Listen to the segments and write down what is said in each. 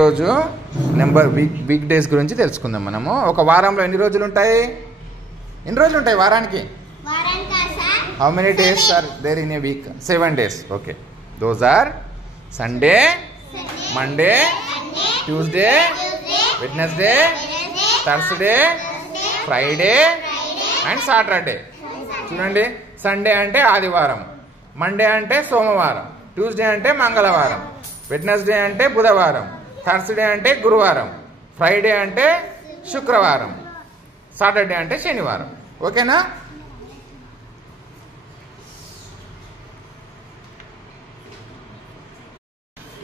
రోజు number week days గురించి తెలుసుకుందాం. మనము ఒక వారంలో ఎన్ని రోజులు ఉంటాయి? వారానికి how many days are there in a week? 7 days. Okay, those are Sunday, Monday, Tuesday, Wednesday, Thursday, Friday and Saturday. చూడండి, సండే అంటే ఆదివారం, మండే అంటే సోమవారం, ట్యూస్డే అంటే మంగళవారం, వెడ్నెస్డే అంటే బుధవారం, థర్స్డే అంటే గురువారం, ఫ్రైడే అంటే శుక్రవారం, సాటర్డే అంటే శనివారం. ఓకేనా?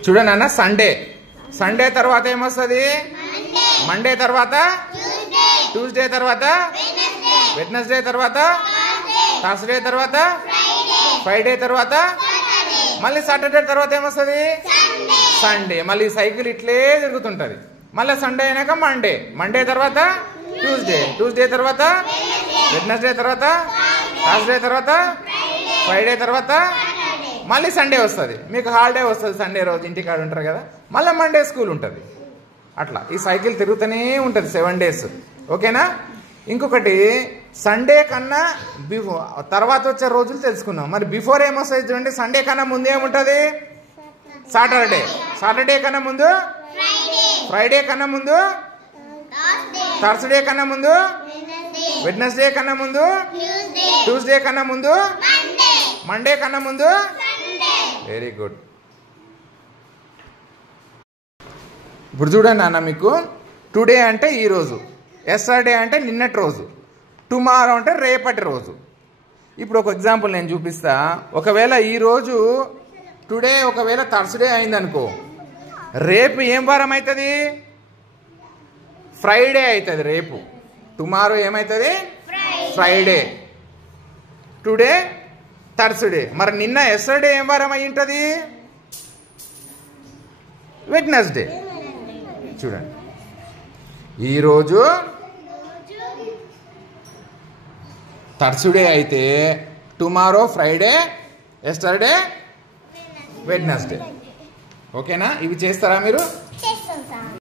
చూడండి అన్న, సండే తర్వాత ఏమొస్తుంది? మండే తర్వాత, ట్యూస్డే తర్వాత, వెడ్నెస్డే తర్వాత, థర్స్డే తర్వాత, ఫ్రైడే తర్వాత, మళ్ళీ సాటర్డే తర్వాత ఏమొస్తుంది? సండే. మళ్ళీ సైకిల్ ఇట్లే తిరుగుతుంటది. మళ్ళీ సండే అయినాక మండే తర్వాత ట్యూస్డే తర్వాత, వెడ్నెస్డే తర్వాత, థర్స్డే తర్వాత, ఫ్రైడే తర్వాత, మళ్ళీ సండే వస్తుంది. మీకు హాలిడే వస్తుంది సండే రోజు, ఇంటికాడ ఉంటారు కదా. మళ్ళీ మండే స్కూల్ ఉంటుంది. అట్లా ఈ సైకిల్ తిరుగుతూనే ఉంటుంది 7 days. ఓకేనా? ఇంకొకటి, సండే కన్నా తర్వాత వచ్చే రోజులు తెలుసుకున్నాం. మరి బిఫోర్ ఏమొస్తుంది చూడండి. సండే కన్నా ముందు ఏముంటుంది? సాటర్డే కన్నా ముందు ఫ్రైడే కన్నా ముందు థర్స్డే కన్నా ముందు వెడ్నెస్డే కన్నా ముందు ట్యూస్డే కన్నా ముందు మండే కన్నా ముందు. Very good. ఇప్పుడు చూడండి అన్న, మీకు టుడే అంటే ఈ రోజు, ఎస్టర్డే అంటే నిన్నటి రోజు, టుమారో అంటే రేపటి రోజు. ఇప్పుడు ఒక ఎగ్జాంపుల్ నేను చూపిస్తా. ఒకవేళ ఈరోజు టుడే ఒకవేళ థర్స్డే అయిందనుకో, రేపు ఏం వారం అవుతుంది? ఫ్రైడే అవుతుంది. రేపు టుమారో ఏమవుతుంది? ఫ్రైడే. Today Thursday. మరి నిన్న ఎస్టర్డే ఏం వారం అయి ఉంటుంది? వెడ్నెస్డే. చూడండి, ఈరోజు థర్స్డే అయితే టుమారో ఫ్రైడే, ఎస్టర్డే వెడ్నెస్డే. ఓకేనా? ఇవి చేస్తారా మీరు?